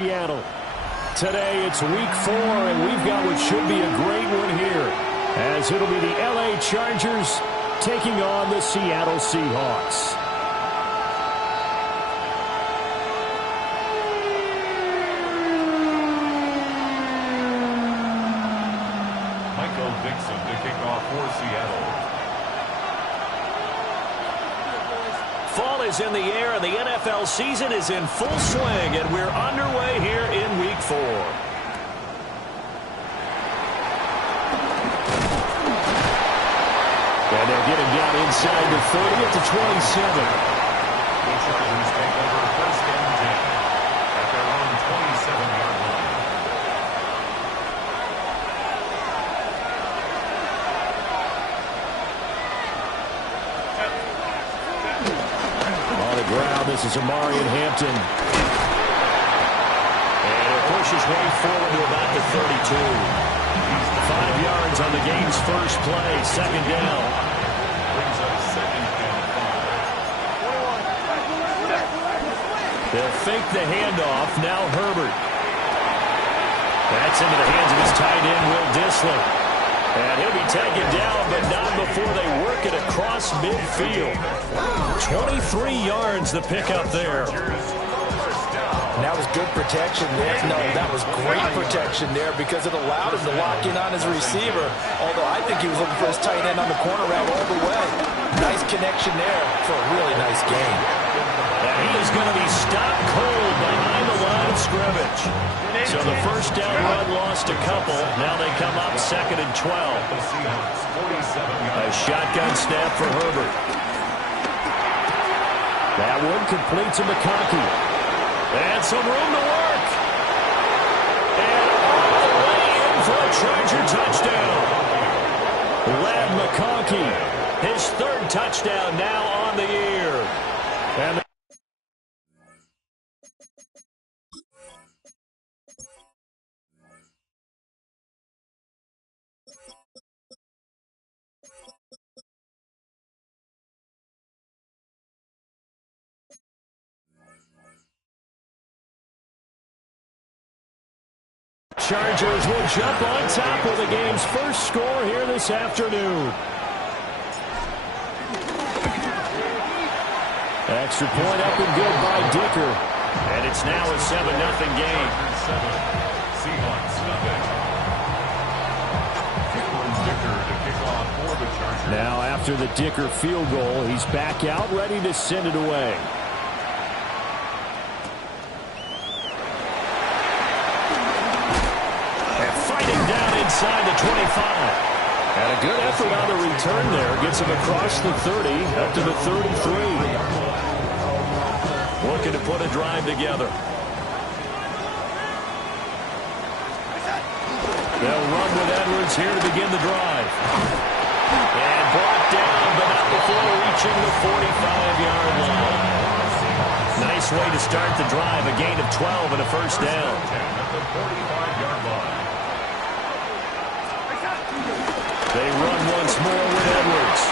Seattle. Today it's week 4, and we've got what should be a great one here, as it'll be the LA Chargers taking on the Seattle Seahawks. To kick off for Seattle. Fall is in the air, and the NFL season is in full swing, and we're underway here in week 4. And they'll get him down inside the 30 at the 27. The Chargers take over first and 10 at their own 27-yard line. This is Amarian Hampton. And it pushes way forward to about the 32. 5 yards on the game's first play. Second down. Brings up second and 5. They'll fake the handoff. Now Herbert. That's into the hands of his tight end, Will Dissler. And he'll be taken down, but not before they work it across midfield. 23 yards the pickup there. And that was good protection there. No, that was great protection there because it allowed him to lock in on his receiver. Although I think he was looking for his tight end on the corner route all the way. Nice connection there for a really nice game. And he is going to be stopped cold behind the line of scrimmage. So the first down run lost a couple. Now they come up second and 12. A shotgun snap for Herbert. That one complete to McConkey. And some room to work. And all the way in for a Charger touchdown. Lad McConkey, his third touchdown now on the year. And Chargers will jump on top of the game's first score here this afternoon. Extra point up and good by Dicker. And it's now a 7-0 game. Seahawks nothing. Dicker to kick off for the Chargers. Now after the Dicker field goal, he's back out ready to send it away. Inside the 25. And a good effort on the return there. Gets him across the 30, up to the 33. Looking to put a drive together. They'll run with Edwards here to begin the drive. And brought down, but not before reaching the 45-yard line. Nice way to start the drive. A gain of 12 and a first down. At the 45-yard line. They run once more with Edwards.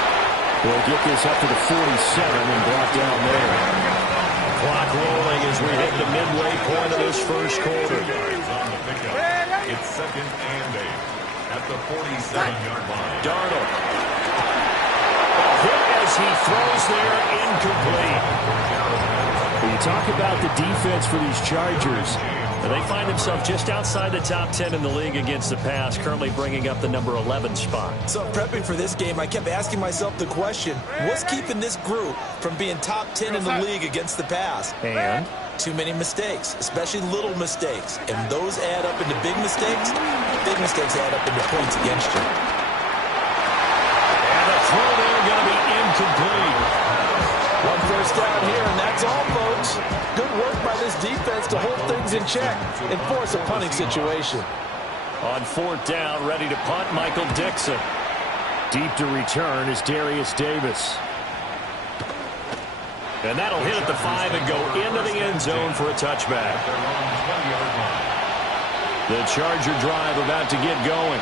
They'll get this up to the 47 and brought down there. Clock rolling as we hit the midway point of this first quarter. It's second and 8 at the 47-yard line. Darnold. Hit as he throws there, incomplete. When you talk about the defense for these Chargers, they find themselves just outside the top 10 in the league against the pass, currently bringing up the number 11 spot. So prepping for this game, I kept asking myself the question, what's keeping this group from being top 10 in the league against the pass? And? Too many mistakes, especially little mistakes. And those add up into big mistakes. Big mistakes add up into points against you. And the throw there going to be incomplete. One first down here, and that's all, folks. Good work by this defense to hold things in check and force a punting situation. On fourth down, ready to punt, Michael Dixon. Deep to return is Darius Davis. And that'll hit at the 5 and go into the end zone for a touchback. The Charger drive about to get going.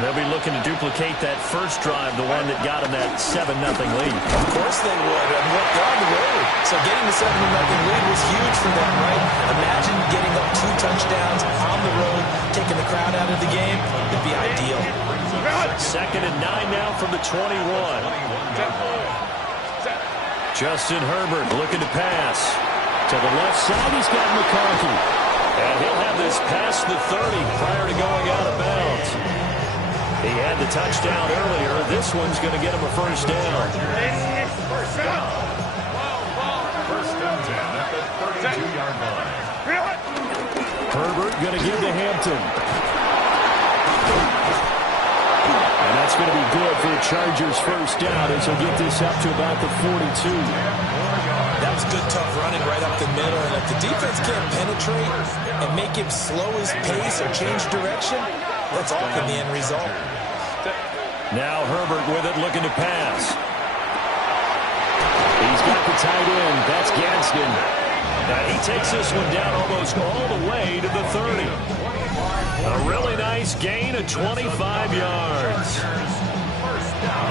They'll be looking to duplicate that first drive, the one that got them that 7-0 lead. Of course they would. I mean, they're on the road. So getting the 7-0 lead was huge for them, right? Imagine getting up 2 touchdowns on the road, taking the crowd out of the game. It'd be ideal. 2nd and 9 now from the 21. Justin Herbert looking to pass. To the left side, he's got McCarthy. And he'll have this past the 30 prior to going out of bounds. He had the touchdown earlier. This one's going to get him a first down. First and 10 at the 32-yard line. Herbert going to give to Hampton. And that's going to be good for the Chargers' first down as he'll get this up to about the 42. That was good, tough running right up the middle. And if the defense can't penetrate and make him slow his pace or change direction, that's all in the end result. Now Herbert with it, looking to pass. He's got the tight end. That's Gadsden. He takes this one down almost all the way to the 30. A really nice gain of 25 yards.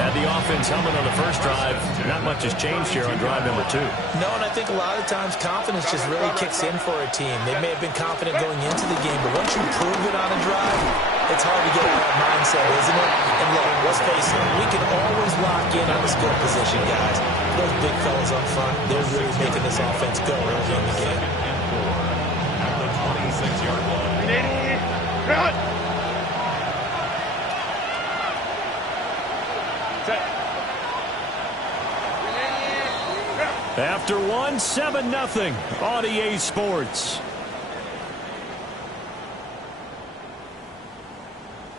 Had the offense humming on the first drive. Not much has changed here on drive number 2. No, and I think a lot of times confidence just really kicks in for a team. They may have been confident going into the game, but once you prove it on a drive, it's hard to get out of that mindset, isn't it? And look, let's face it, we can always lock in on the skill position, guys. Those big fellas up front, they're really making this offense go early in the game. At the 26-yard line. After 1, 7-0 on EA Sports.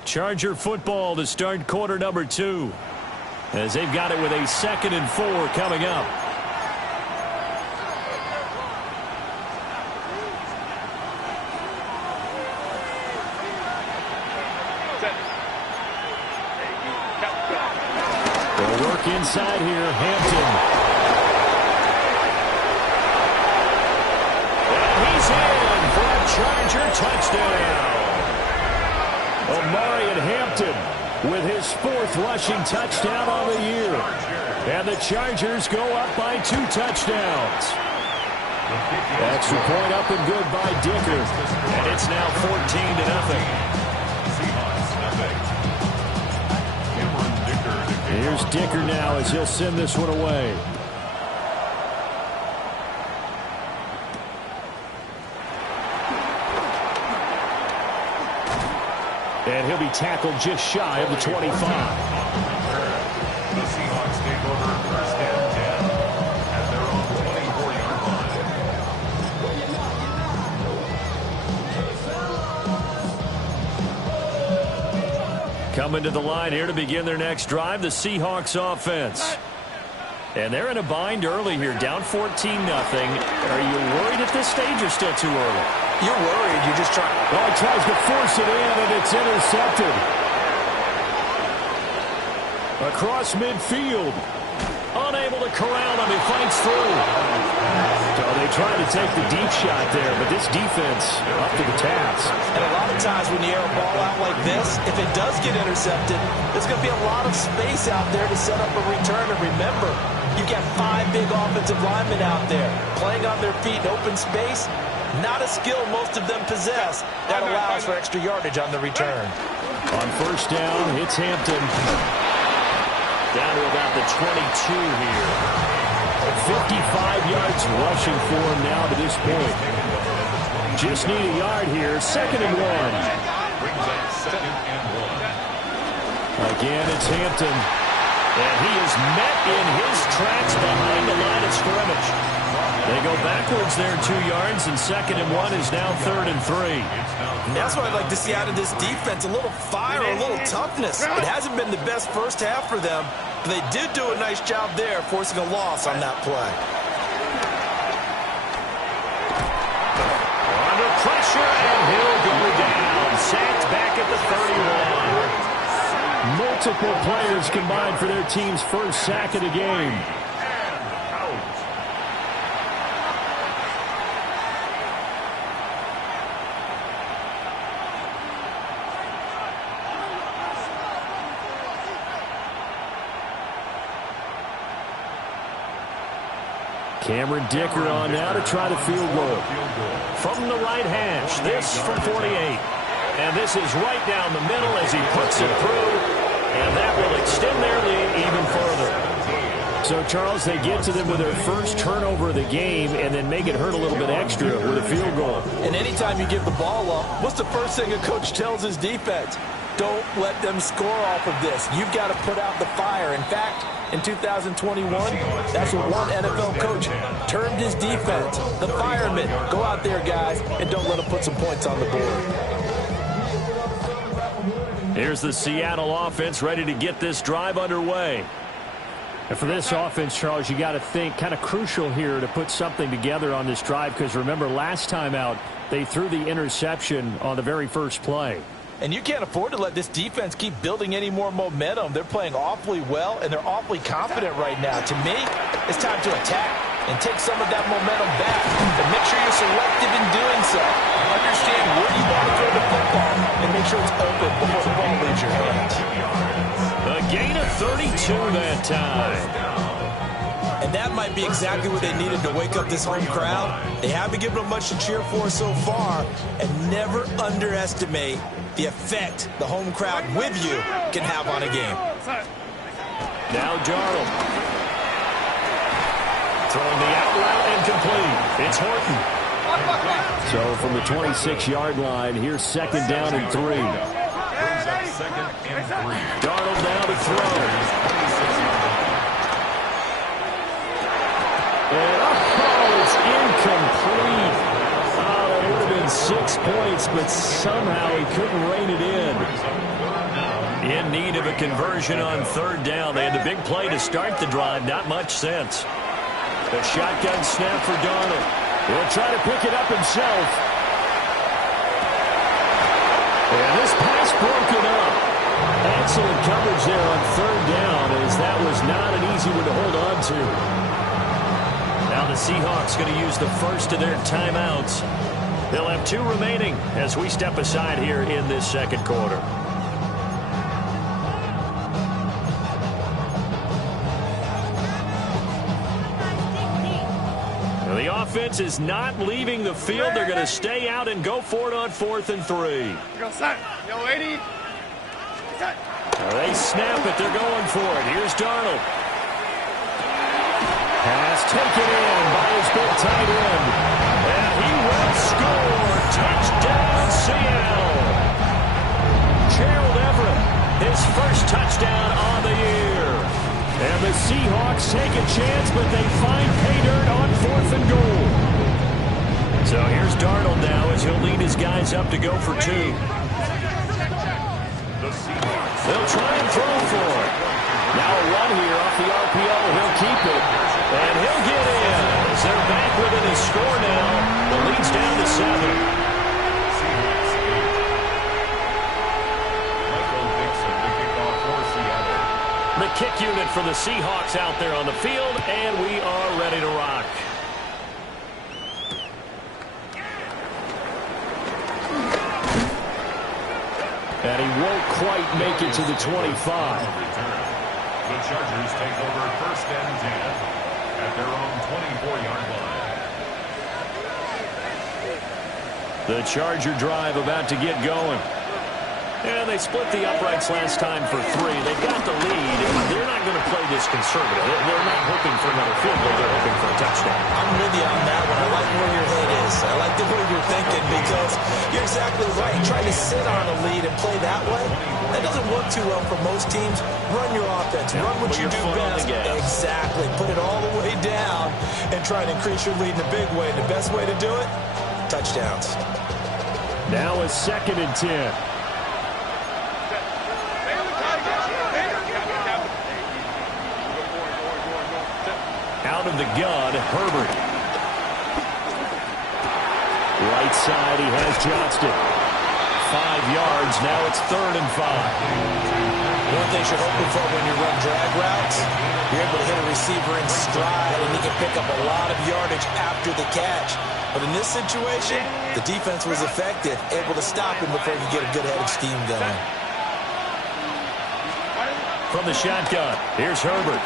Charger football to start quarter number 2. As they've got it with a 2nd and 4 coming up. They'll work inside here. Hampton. Charger touchdown. Omarion Hampton with his 4th rushing touchdown on the year. And the Chargers go up by 2 touchdowns. Extra point up and good by Dicker. And it's now 14-0. Here's Dicker now as he'll send this one away. And he'll be tackled just shy of the 25. The Seahawks take over 1st and 10 at their own 24-yard line. Coming to the line here to begin their next drive, the Seahawks offense. And they're in a bind early here, down 14-0. Are you worried at this stage or still too early? You're worried. You're just trying. Well, he tries to force it in, and it's intercepted. Across midfield. Unable to corral him. He fights through. So they try to take the deep shot there, but this defense up to the task. And a lot of times when you air a ball out like this, if it does get intercepted, there's going to be a lot of space out there to set up a return. And remember, you've got 5 big offensive linemen out there playing on their feet in open space. Not a skill most of them possess. That allows for extra yardage on the return. On first down, it's Hampton. Down to about the 22 here. 55 yards rushing for him now to this point. Just need a yard here. 2nd and 1. Again, it's Hampton. And he is met in his tracks behind the line of scrimmage. They go backwards there 2 yards, and 2nd and 1 is now 3rd and 3. And that's what I'd like to see out of this defense, a little fire, a little toughness. It hasn't been the best first half for them, but they did do a nice job there, forcing a loss on that play. Under pressure, and he'll go down. Sacked back at the 31. Multiple players combined for their team's first sack of the game. Cameron Dicker on now to try the field goal. From the right hash, this from 48. And this is right down the middle as he puts it through. And that will extend their lead even further. So, Charles, they get to them with their first turnover of the game and then make it hurt a little bit extra with a field goal. And anytime you give the ball up, what's the first thing a coach tells his defense? Don't let them score off of this. You've got to put out the fire. In fact, in 2021, that's what one NFL coach termed his defense, the firemen. Go out there, guys, and don't let them put some points on the board. Here's the Seattle offense ready to get this drive underway. And for this offense, Charles, you got to think kind of crucial here to put something together on this drive, because remember last time out they threw the interception on the very first play. And you can't afford to let this defense keep building any more momentum. They're playing awfully well, and they're awfully confident right now. To me, it's time to attack and take some of that momentum back. But make sure you're selective in doing so. Understand where you want to throw the football and make sure it's open before the ball leaves your hands. A gain of 32 that time. And that might be exactly what they needed to wake up this home crowd. They haven't given them much to cheer for so far, and never underestimate the effect the home crowd with you can have on a game. Now Darnold. Throwing the out route incomplete. It's Horton. So from the 26-yard line, here's second down and 3. Darnold now to throw. And it's incomplete. Oh, it would have been 6 points, but somehow he couldn't rein it in. In need of a conversion on third down. They had the big play to start the drive. Not much sense. The shotgun snap for Darnold. He'll try to pick it up himself. And this pass broken up. Excellent coverage there on third down, as that was not an easy one to hold on to. Now the Seahawks going to use the first of their timeouts. They'll have 2 remaining as we step aside here in this second quarter. Now the offense is not leaving the field. They're going to stay out and go for it on 4th and 3. They snap it. They're going for it. Here's Darnold. Pass taken in by his big tight end. And he will score. Touchdown, Seattle. Gerald Everett, his first touchdown on the year. And the Seahawks take a chance, but they find pay dirt on 4th and goal. So here's Darnold now as he'll lead his guys up to go for 2. They'll try and throw for it. Now a run here off the RPO. He'll keep it. And he'll get in. As they're back within his score now. The lead's down to 7. The kick unit for the Seahawks out there on the field. And we are ready to rock. And he won't quite make it to the 25. The Chargers take over 1st and 10 at their own 24-yard line. The Charger drive about to get going. And they split the uprights last time for 3. They've got the lead. They're not going to play this conservative. They're not hoping for another field goal. They're hoping for a touchdown. I'm with you on that one. I like where your head is. I like the way you're thinking, because you're exactly right. Trying to sit on a lead and play that way, that doesn't work too well for most teams. Run your offense. Run what you do best. Exactly. Put it all the way down and try to increase your lead in a big way. And the best way to do it, touchdowns. Now a 2nd and 10. Out of the gun, Herbert. Right side, he has Johnston. 5 yards, now it's 3rd and 5. One thing you're hoping for when you run drag routes, you're able to hit a receiver in stride, and he can pick up a lot of yardage after the catch. But in this situation, the defense was effective, able to stop him before he could get a good head of steam going. From the shotgun, here's Herbert.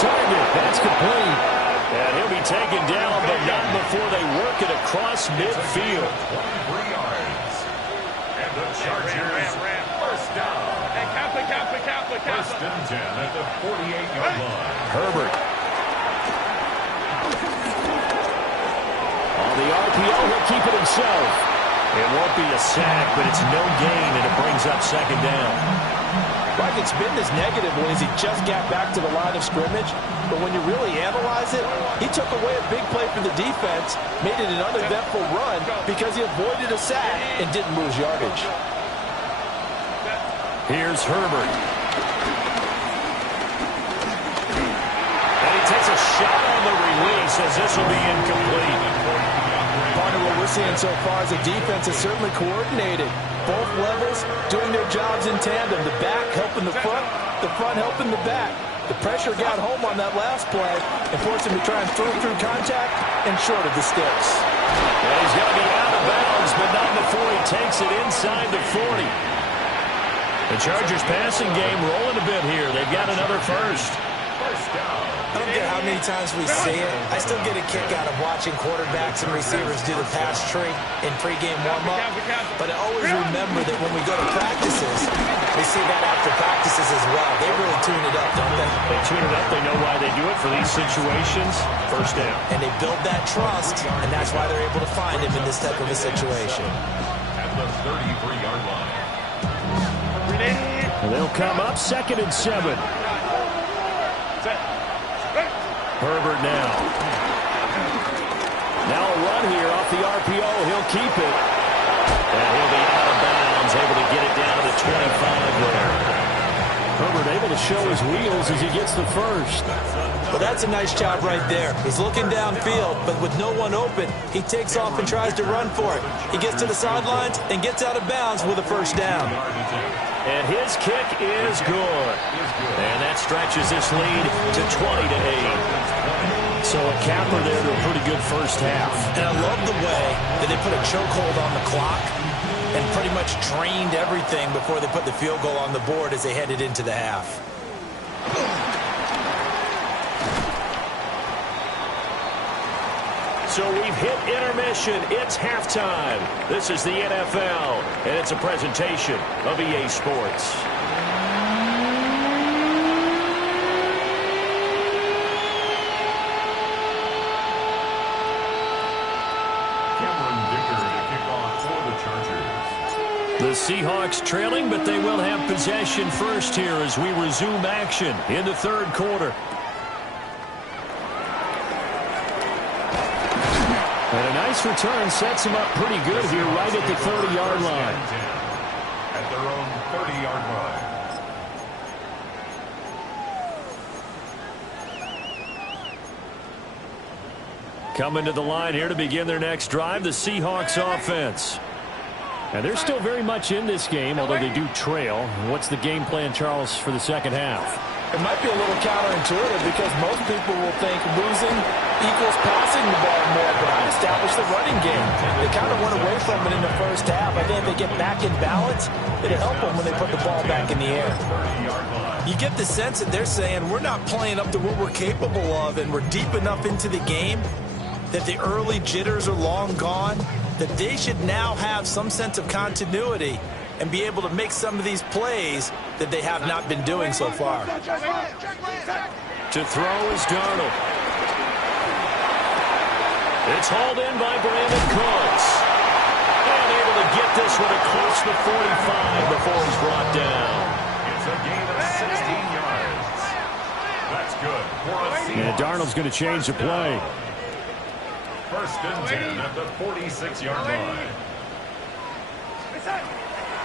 target. That's complete. And he'll be taken down, but not before they work it across midfield. 23 yards. And the Chargers, first down. First and 10 at the 48-yard line. Herbert. On the RPO, he'll keep it himself. It won't be a sack, but it's no gain, and it brings up second down. Right, it's been this negative ways. He just got back to the line of scrimmage. But when you really analyze it, he took away a big play for the defense, made it an uneventful run because he avoided a sack and didn't lose yardage. Here's Herbert. And he takes a shot on the release as this will be incomplete. Partner, what we're seeing so far is the defense is certainly coordinated. Both levels doing their jobs in tandem. The back helping the front helping the back. The pressure got home on that last play and forced him to try and throw through contact and short of the sticks. Well, he's going to be out of bounds, but not before he takes it inside the 40. The Chargers passing game rolling a bit here. They've got another first. First down. I don't care how many times we see it. I still get a kick out of watching quarterbacks and receivers do the pass tree in pregame warm-up. But I always remember that when we go to practices, we see that after practices as well. They really tune it up, don't they? They tune it up. They know why they do it for these situations. First down. And they build that trust, and that's why they're able to find him in this type of a situation. At the 33-yard line. And they'll come up 2nd and 7. Herbert now. Now a run here off the RPO. He'll keep it. And he'll be out of bounds, able to get it down to the 25 there. Herbert able to show his wheels as he gets the first. Well, that's a nice job right there. He's looking downfield, but with no one open, he takes off and tries to run for it. He gets to the sidelines and gets out of bounds with a first down. And his kick is good. And that stretches this lead to 20-8. So a capper there to a pretty good first half. And I love the way that they put a chokehold on the clock and pretty much drained everything before they put the field goal on the board as they headed into the half. So we've hit intermission. It's halftime. This is the NFL, and it's a presentation of EA Sports. The Seahawks trailing, but they will have possession first here as we resume action in the third quarter. And a nice return sets him up pretty good here right at the 30-yard line. At their own 30-yard line. Coming to the line here to begin their next drive, the Seahawks offense. And they're still very much in this game, although they do trail. What's the game plan, Charles, for the second half? It might be a little counterintuitive because most people will think losing equals passing the ball more, but I established the running game. They kind of went away from it in the first half. I think if they get back in balance, it'll help them when they put the ball back in the air. You get the sense that they're saying we're not playing up to what we're capable of, and we're deep enough into the game that the early jitters are long gone, that they should now have some sense of continuity and be able to make some of these plays that they have not been doing so far. To throw is Darnold. It's hauled in by Brandon Cooks. And able to get this one across the 45 before he's brought down. It's a gain of 16 yards. That's good for a Seahawks. And Darnold's going to change the play. First and 10 at the 46-yard line.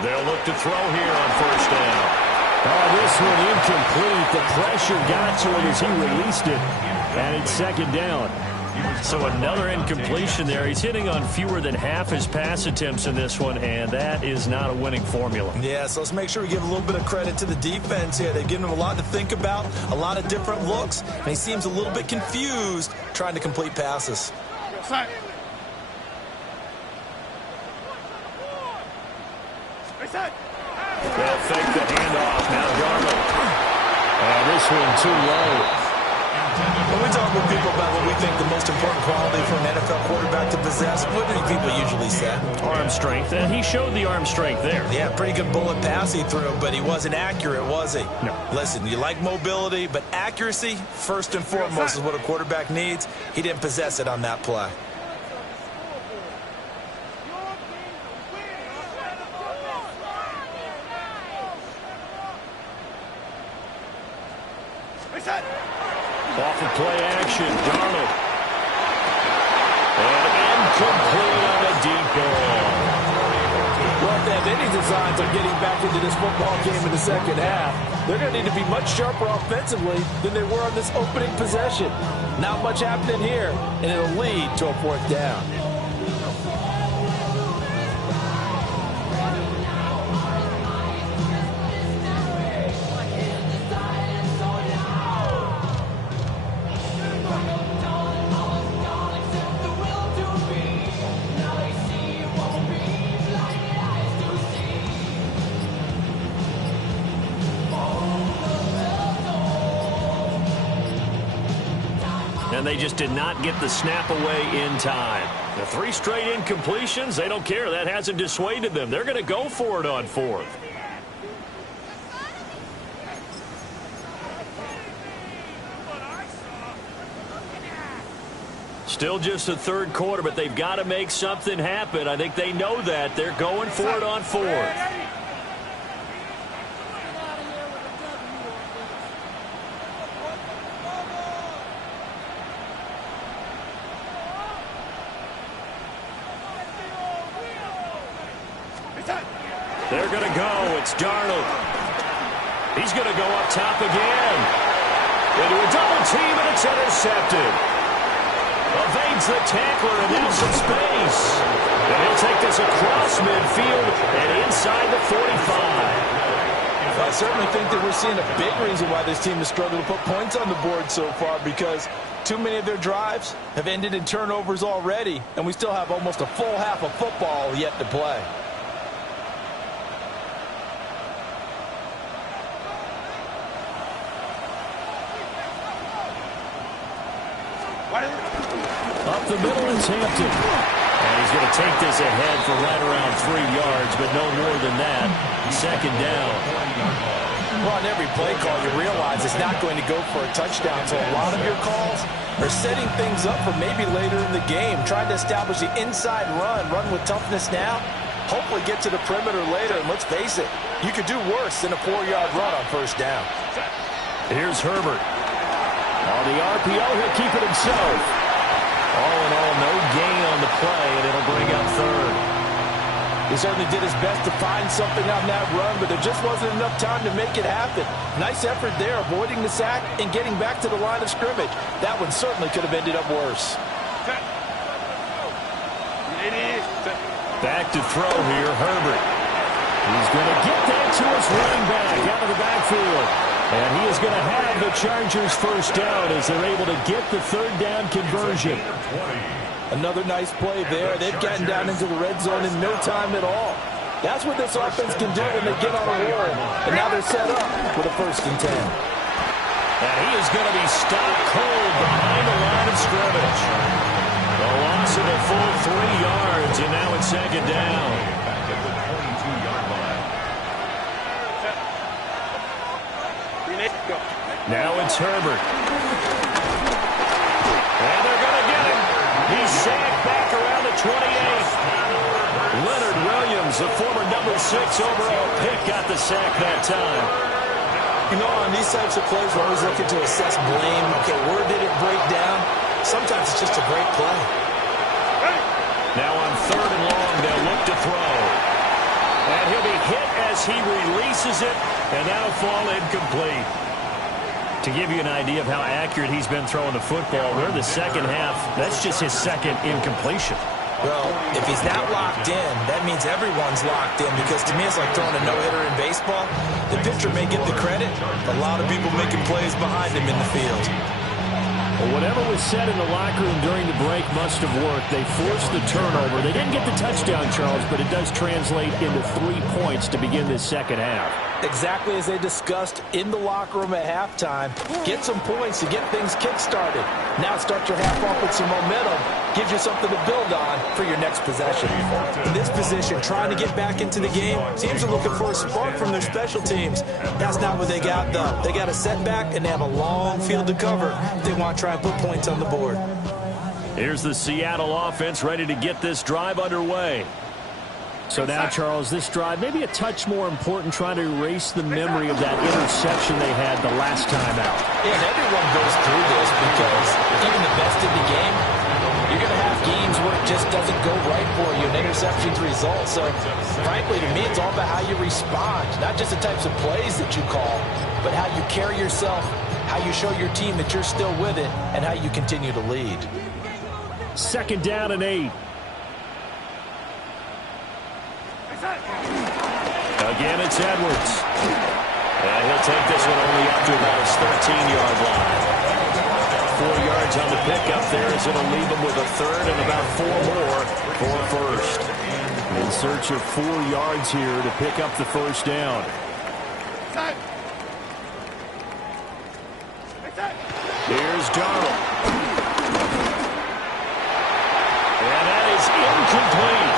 They'll look to throw here on first down. Oh, this one incomplete. The pressure got to it as he released it. And it's second down. So another incompletion there. He's hitting on fewer than half his pass attempts in this one, and that is not a winning formula. Yeah, so let's make sure we give a little bit of credit to the defense here. They've given him a lot to think about, a lot of different looks, and he seems a little bit confused trying to complete passes. They'll fake the handoff. Now Darnold. This one too low. When we talk with people about what we think the most important quality for an NFL quarterback to possess, what do people usually say? Arm strength, and he showed the arm strength there. Yeah, pretty good bullet pass he threw, but he wasn't accurate, was he? No. Listen, you like mobility, but accuracy, first and foremost, is what a quarterback needs. He didn't possess it on that play. Off of play action, Darnold. And incomplete on a deep ball. Well, if they have any designs on getting back into this football game in the second half, they're going to need to be much sharper offensively than they were on this opening possession. Not much happening here, and it'll lead to a fourth down. And they just did not get the snap away in time. The 3 straight incompletions, they don't care. That hasn't dissuaded them. They're going to go for it on 4th. Still just the 3rd quarter, but they've got to make something happen. I think they know that. They're going for it on 4th. They're going to go. It's Darnold. He's going to go up top again. Into a double team, and it's intercepted. Evades the tackler, and now some space. And he'll take this across midfield and inside the 45. I certainly think that we're seeing a big reason why this team has struggled to put points on the board so far, because too many of their drives have ended in turnovers already, and we still have almost a full half of football yet to play. Up the middle is Hampton. And he's going to take this ahead for right around 3 yards, but no more than that. 2nd down. Well, on every play call, you realize it's not going to go for a touchdown, so a lot of your calls are setting things up for maybe later in the game, trying to establish the inside run with toughness now, hopefully get to the perimeter later, and let's face it, you could do worse than a 4-yard run on 1st down. Here's Herbert. On the RPO, he'll keep it himself. All in all, no gain on the play, and it'll bring up 3rd. He certainly did his best to find something on that run, but there just wasn't enough time to make it happen. Nice effort there, avoiding the sack and getting back to the line of scrimmage. That one certainly could have ended up worse. Back to throw here, Herbert. He's going to get that to his running back out of the backfield. And he is going to have the Chargers 1st down as they're able to get the 3rd down conversion. Another nice play there. They've gotten down into the red zone in no time at all. That's what this offense can do when they get on a roll. And now they're set up with a 1st and 10. And he is going to be stopped cold behind the line of scrimmage. A loss of a full 3 yards, and now it's 2nd down. Back at the 22-yard line. Now it's Herbert. And they're going to get him. He's sacked back around the 28. Leonard Williams, the former number 6 overall pick, got the sack that time. You know, on these types of plays, we're always looking to assess blame. Okay, where did it break down? Sometimes it's just a great play. Now on 3rd and long, they'll look to throw. And he'll be hit as he releases it, and that'll fall incomplete. To give you an idea of how accurate he's been throwing the football, we're in the 2nd half. That's just his 2nd incompletion. Well, if he's that locked in, that means everyone's locked in, because to me it's like throwing a no-hitter in baseball. The pitcher may get the credit, a lot of people making plays behind him in the field. Well, whatever was said in the locker room during the break must have worked. They forced the turnover. They didn't get the touchdown, Charles, but it does translate into 3 points to begin this 2nd half. exactly as they discussed in the locker room at halftime. Get some points to get things kick-started. Now start your half off with some momentum. Gives you something to build on for your next possession. In this position, trying to get back into the game, teams are looking for a spark from their special teams. That's not what they got, though. They got a setback, and they have a long field to cover if they want to try and put points on the board. Here's the Seattle offense ready to get this drive underway. So now, Charles, this drive maybe a touch more important, trying to erase the memory of that interception they had the last time out. Yeah, and everyone goes through this because even the best in the game, you're going to have games where it just doesn't go right for you, and interceptions result. So, frankly, to me, it's all about how you respond, not just the types of plays that you call, but how you carry yourself, how you show your team that you're still with it, and how you continue to lead. 2nd down and 8. Again, it's Edwards. And he'll take this one only up to about his 13-yard line. 4 yards on the pickup there as it'll leave him with a third and about 4 more for first. In search of 4 yards here to pick up the first down. Here's Darnold. And that is incomplete.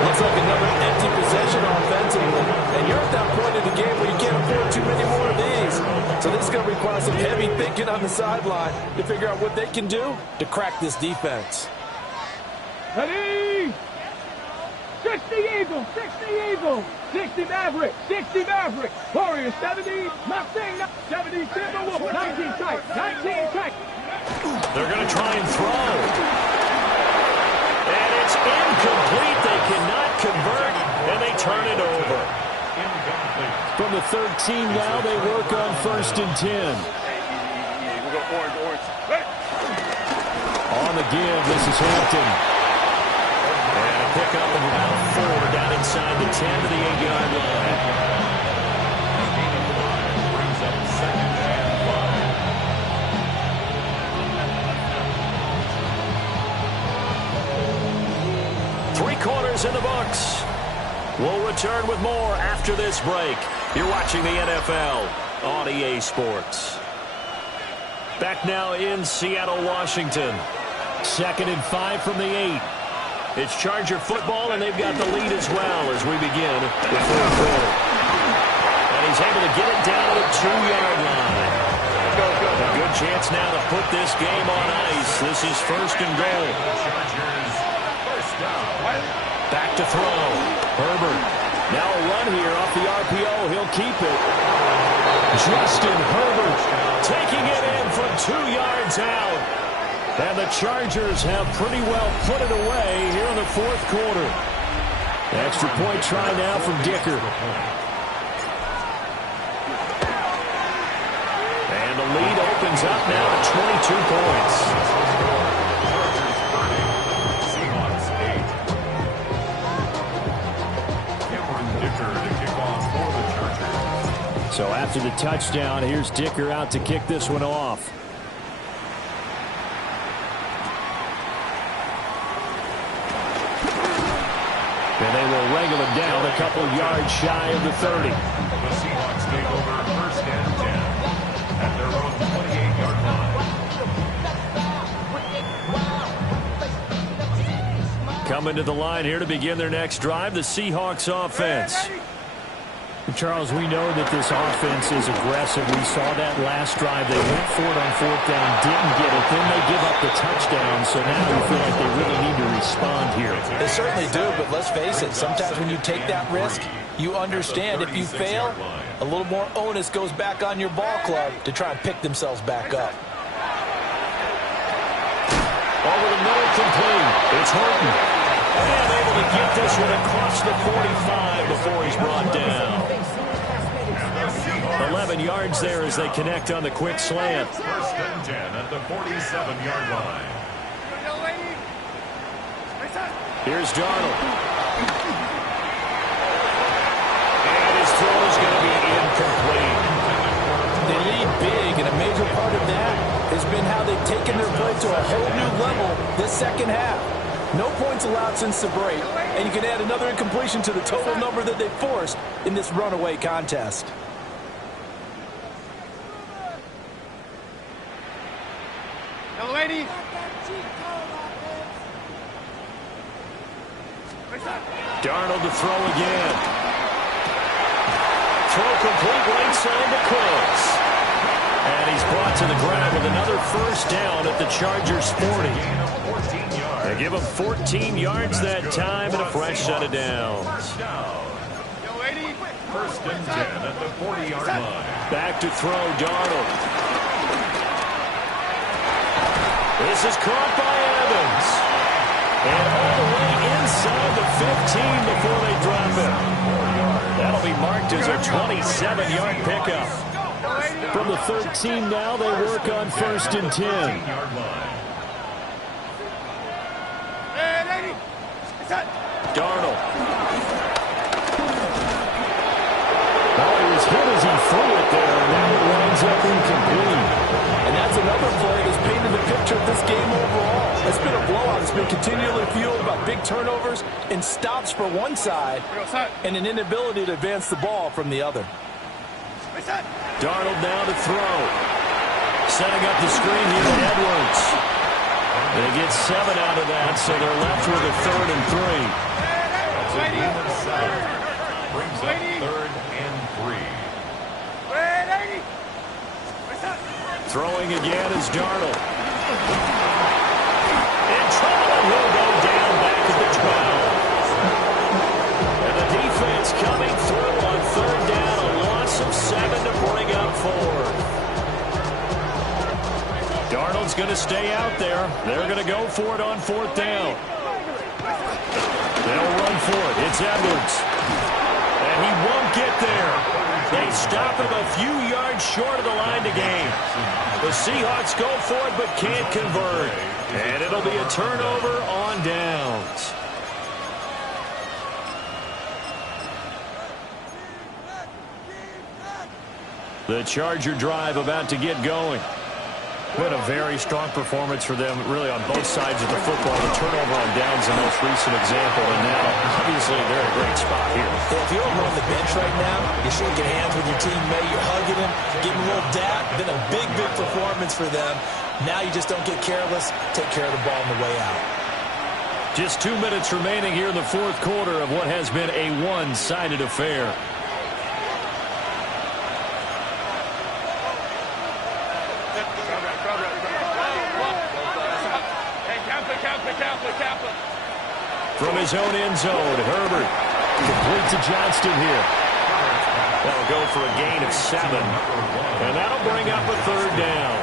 Looks like another empty possession offensively. And you're at that point in the game where you can't afford too many more of these. So this is going to require some heavy thinking on the sideline to figure out what they can do to crack this defense. Ready? 60 Eagles, 60 Eagles, 60 Maverick, 60 Maverick. Warriors 70, Mustang 70, Timberwolves 19 tight, 19 tight. They're going to try and throw. And it's incomplete. They cannot convert, and they turn it over. From the 13 now, they work on 1st and 10. We'll go orange. On the give, this is Hampton. And a pickup of about 4 down inside the 10 to the 8-yard line. Brings up 2nd and 5. 3 quarters in the books. We'll return with more after this break. You're watching the NFL on EA Sports. Back now in Seattle, Washington. 2nd and 5 from the 8. It's Charger football, and they've got the lead as well as we begin the 4th quarter. And he's able to get it down to the 2-yard line. A good chance now to put this game on ice. This is 1st and goal. Chargers, first down. Back to throw. Herbert. Now a run here off the RPO. He'll keep it. Justin Herbert taking it in from 2 yards out. And the Chargers have pretty well put it away here in the 4th quarter. Extra point try now from Dicker. And the lead opens up now at 22 points. So after the touchdown, here's Dicker out to kick this one off. And they will wrangle him down a couple yards shy of the 30. The Seahawks take over 1st and 10 at their own 28-yard line. Coming to the line here to begin their next drive, the Seahawks offense. Charles, we know that this offense is aggressive. We saw that last drive. They went for it on 4th down, didn't get it. Then they give up the touchdown, so now you feel like they really need to respond here. They certainly do, but let's face it, sometimes when you take that risk, you understand if you fail, a little more onus goes back on your ball club to try and pick themselves back up. Over the middle, complete. It's Horton. And able to get this one across the 45 before he's brought down. 11 yards there as they connect on the quick slant. 1st and 10 at the 47-yard line. Here's Darnold. And his throw is going to be incomplete. They lead big, and a major part of that has been how they've taken their play to a whole new level this 2nd half. No points allowed since the break, and you can add another incompletion to the total number that they forced in this runaway contest. Young lady. Darnold to throw again. Throw complete right side to Cooks. And he's brought to the ground with another first down at the Chargers' 40. They give him 14 yards that time and a fresh set of downs. First and 10 at the 40-yard line. Back to throw, Darnold. This is caught by Evans. And all the way inside the 15 before they drop it. That'll be marked as a 27-yard pickup. From the 13 now, they work on first and 10. Darnold. Well, he was hit as he threw it there, and now it winds up incomplete. And that's another play that's painted the picture of this game overall. It's been a blowout. It's been continually fueled by big turnovers and stops for one side and an inability to advance the ball from the other. Darnold now to throw. Setting up the screen here to Edwards. They get 7 out of that, so they're left with a 3rd and 3. Brings up 3rd and 3. Throwing again is Darnold. In trouble, and he'll go down back at the 12. And the defense coming through on 3rd down, a loss of 7 to bring up 4. Darnold's going to stay out there. They're going to go for it on 4th down. They'll run for it. It's Edwards. And he won't get there. They stop him a few yards short of the line to gain. The Seahawks go for it but can't convert. And it'll be a turnover on downs. The Charger drive about to get going. Been a very strong performance for them, really, on both sides of the football. The turnover on downs, the most recent example, and now, obviously, they're in a great spot here. If you're over on the bench right now, you're shaking hands with your teammate, you're hugging him, giving him a little dap. Been a big, big performance for them. Now you just don't get careless. Take care of the ball on the way out. Just 2 minutes remaining here in the 4th quarter of what has been a one-sided affair. From his own end zone, Herbert complete to Johnston here. That'll go for a gain of 7. And that'll bring up a 3rd down.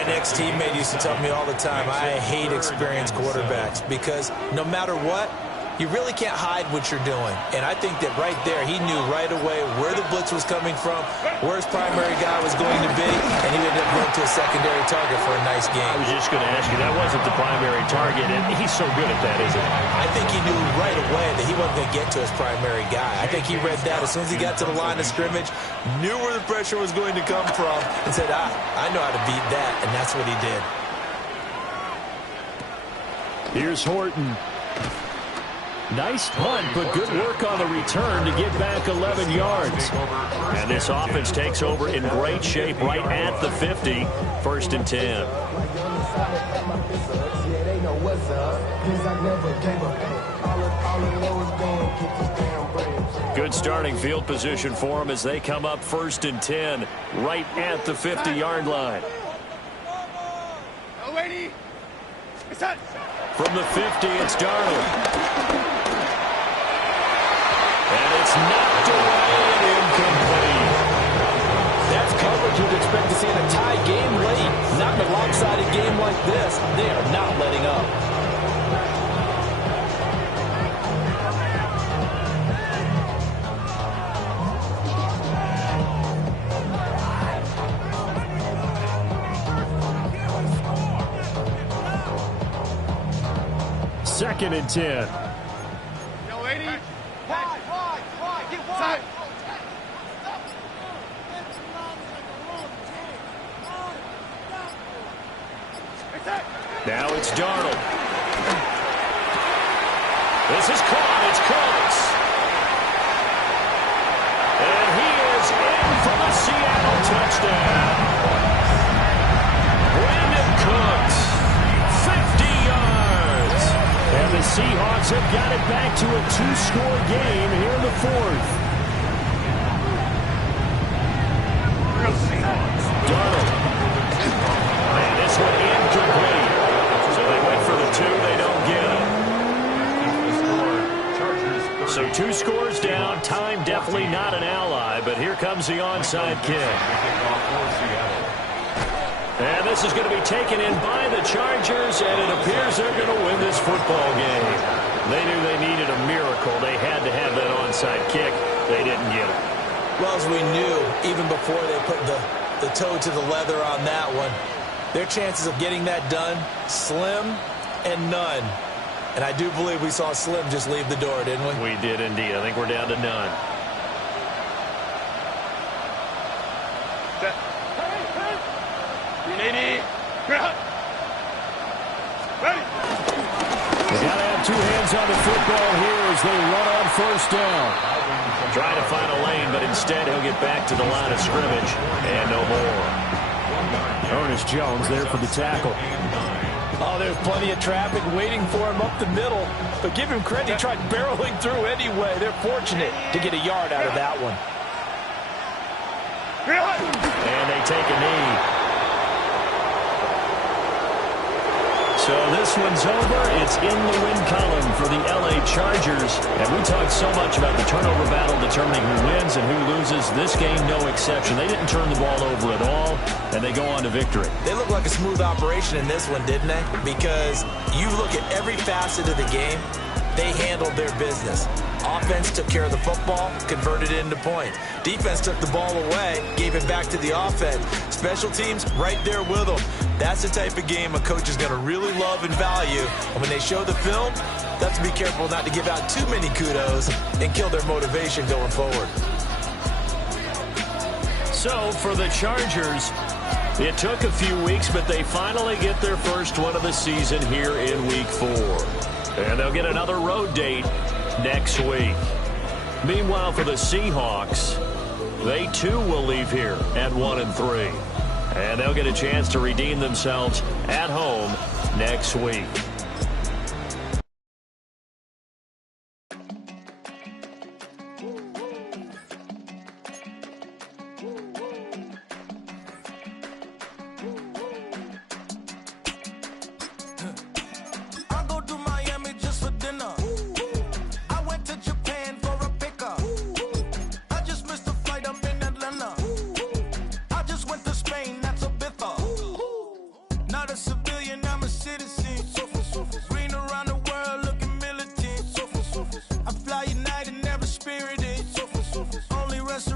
An ex-teammate used to tell me all the time, I hate experienced quarterbacks because no matter what, you really can't hide what you're doing. And I think that right there, he knew right away where the blitz was coming from, where his primary guy was going to be, and he ended up going to a secondary target for a nice game. I was just going to ask you, that wasn't the primary target, and he's so good at that, isn't he? I think he knew right away that he wasn't going to get to his primary guy. I think he read that as soon as he got to the line of scrimmage, knew where the pressure was going to come from, and said, I know how to beat that, and that's what he did. Here's Horton. Nice punt, but good work on the return to get back 11 yards. And this offense takes over in great shape right at the 50. 1st and 10. Good starting field position for them as they come up 1st and 10 right at the 50-yard line. From the 50, it's Darnold. And it's knocked away and incomplete. That's coverage you'd expect to see in a tie game late. Not in a lopsided game like this. They are not letting up. Second and 10. Now it's Darnold. This is caught. It's Cooks. And he is in for the Seattle touchdown. Brandon Cooks, 50 yards. And the Seahawks have got it back to a 2-score game here in the fourth. Darnold. Man, this one incomplete. So they went for the 2. They don't get it. So 2 scores down. Time definitely not an ally, but here comes the onside kick. And this is going to be taken in by the Chargers, and it appears they're going to win this football game. They knew they needed a miracle. They had to have that onside kick. They didn't get it. Well, as we knew, even before they put the toe to the leather on that one, their chances of getting that done, slim and none. And I do believe we saw Slim just leave the door, didn't we? We did indeed. I think we're down to none. Ready? They got to have 2 hands on the football here as they run on first down. Trying to find a lane, but instead he'll get back to the line of scrimmage and no more. Ernest Jones there for the tackle. Oh, there's plenty of traffic waiting for him up the middle. But give him credit, he tried barreling through anyway. They're fortunate to get a yard out of that one. And they take a knee. So this one's over. It's in the win column for the LA Chargers. And we talked so much about the turnover battle determining who wins and who loses. This game, no exception. They didn't turn the ball over at all, and they go on to victory. They look like a smooth operation in this one, didn't they? Because you look at every facet of the game, they handled their business. Offense took care of the football, converted it into points. Defense took the ball away, gave it back to the offense. Special teams, right there with them. That's the type of game a coach is going to really love and value. And when they show the film, they have to be careful not to give out too many kudos and kill their motivation going forward. So for the Chargers, it took a few weeks, but they finally get their first one of the season here in Week 4. And they'll get another road date next week. Meanwhile, for the Seahawks, they too will leave here at 1-3. And they'll get a chance to redeem themselves at home next week.